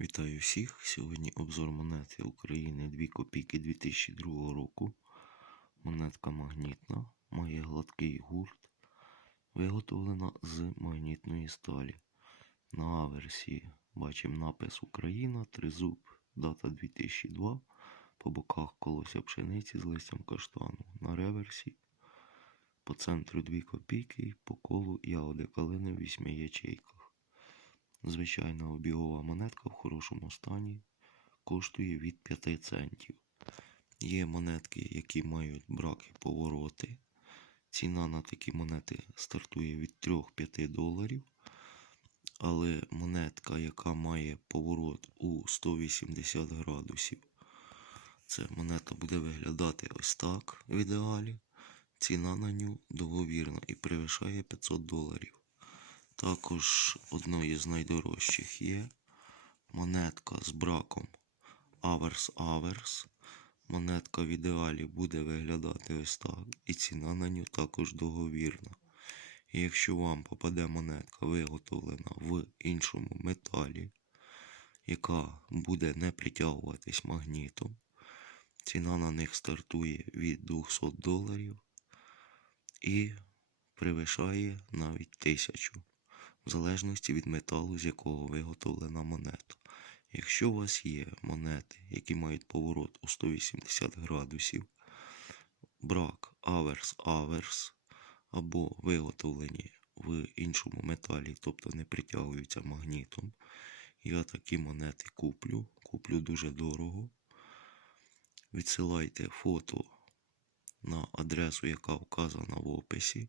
Вітаю всіх! Сьогодні обзор монети України 2 копійки 2002 року. Монетка магнітна, має гладкий гурт, виготовлена з магнітної сталі. На аверсі бачимо напис Україна, тризуб, дата 2002. По боках колося пшениці з листям каштану. На реверсі по центру 2 копійки, по колу ягоди калини в 8 ячейках. Звичайна обігова монетка в хорошому стані коштує від 5 центів. Є монетки, які мають браки повороти. Ціна на такі монети стартує від 3-5 доларів. Але монетка, яка має поворот у 180 градусів, це монета буде виглядати ось так в ідеалі. Ціна на ню договірна і перевищає 500 доларів. Також одною з найдорожчих є монетка з браком Аверс Аверс. Монетка в ідеалі буде виглядати ось так, і ціна на нього також договірна. І якщо вам попаде монетка виготовлена в іншому металі, яка буде не притягуватись магнітом, ціна на них стартує від 200 доларів і перевищає навіть 1000 в залежності від металу, з якого виготовлена монета. Якщо у вас є монети, які мають поворот у 180 градусів, брак аверс-аверс або виготовлені в іншому металі, тобто не притягуються магнітом, я такі монети куплю, куплю дуже дорого. Відсилайте фото на адресу, яка вказана в описі.